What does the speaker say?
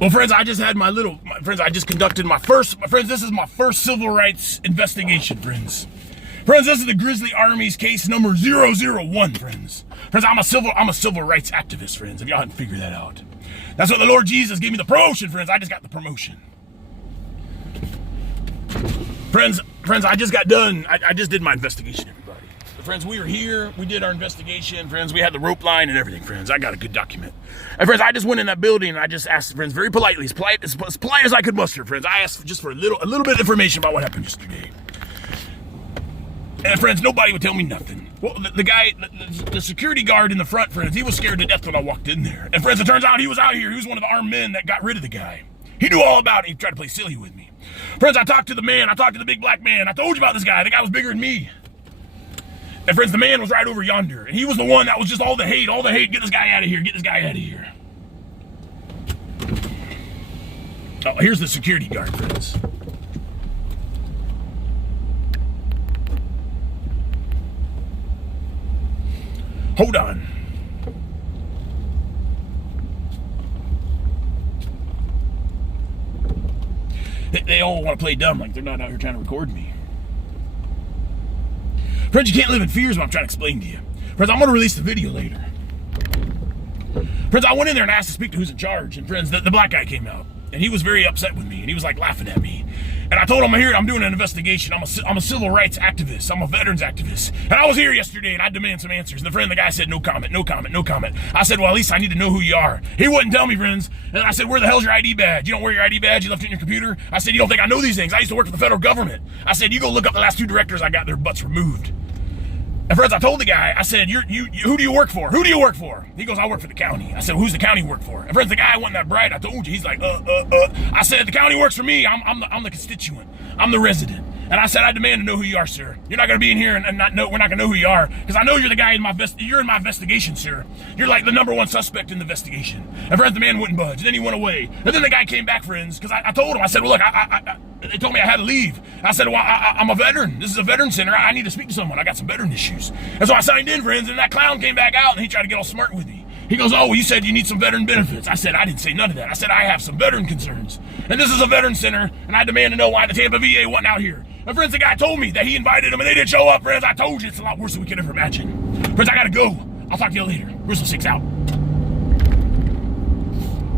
Well, friends, I just conducted my first, this is my first civil rights investigation, friends. Friends, this is the Grizzly Army's case number 001, friends. Friends, I'm a civil rights activist, friends, if y'all hadn't figured that out. That's what the Lord Jesus gave me the promotion, friends. I just got the promotion. Friends, I just got done. I just did my investigation, everybody. Friends, we were here. We did our investigation. Friends, we had the rope line and everything, friends. I got a good document. And friends, I just went in that building and I just asked, friends, very politely, as polite as I could muster, friends. I asked just for a little bit of information about what happened yesterday. And friends, nobody would tell me nothing. Well, the guy, the security guard in the front, friends, he was scared to death when I walked in there. And friends, it turns out he was out here. He was one of the armed men that got rid of the guy. He knew all about it. He tried to play silly with me. Friends, I talked to the man. I talked to the big black man. I told you about this guy. The guy was bigger than me. And friends, the man was right over yonder. And he was the one that was just all the hate. Get this guy out of here. Get this guy out of here. Oh, here's the security guard, friends. Hold on. They all want to play dumb like they're not out here trying to record me. Friends, you can't live in fear is what I'm trying to explain to you. Friends, I'm going to release the video later. Friends, I went in there and asked to speak to who's in charge. And friends, the black guy came out. And he was very upset with me. And he was like laughing at me. And I told him, I'm doing an investigation. I'm a civil rights activist. I'm a veterans activist. And I was here yesterday and I demand some answers. And the guy said, no comment, no comment, no comment. I said, well, at least I need to know who you are. He wouldn't tell me, friends. And I said, where the hell's your ID badge? You don't wear your ID badge? You left it in your computer? I said, you don't think I know these things? I used to work for the federal government. I said, you go look up the last 2 directors I got their butts removed. And friends, I told the guy, I said, who do you work for? Who do you work for? He goes, I work for the county. I said, well, who's the county work for? And friends, the guy wasn't that bright. I told you. He's like, I said, the county works for me. I'm the constituent. I'm the resident. And I said, I demand to know who you are, sir. You're not going to be in here and not know, we're not going to know who you are. Because I know you're the guy you're in my investigation, sir. You're like the #1 suspect in the investigation. And friends, the man wouldn't budge. And then he went away. And then the guy came back, friends, because I told him, I said, well, look, they told me I had to leave. I said, well, I'm a veteran. This is a veteran center. I need to speak to someone. I got some veteran issues. And so I signed in, friends, and that clown came back out and he tried to get all smart with me. He goes, oh, well, you said you need some veteran benefits. I said, I didn't say none of that. I said, I have some veteran concerns. And this is a veteran center, and I demand to know why the Tampa VA wasn't out here. And friends, the guy told me that he invited them and they didn't show up, friends. I told you it's a lot worse than we could ever imagine. Friends, I gotta go. I'll talk to you later. Grizzly 6 out.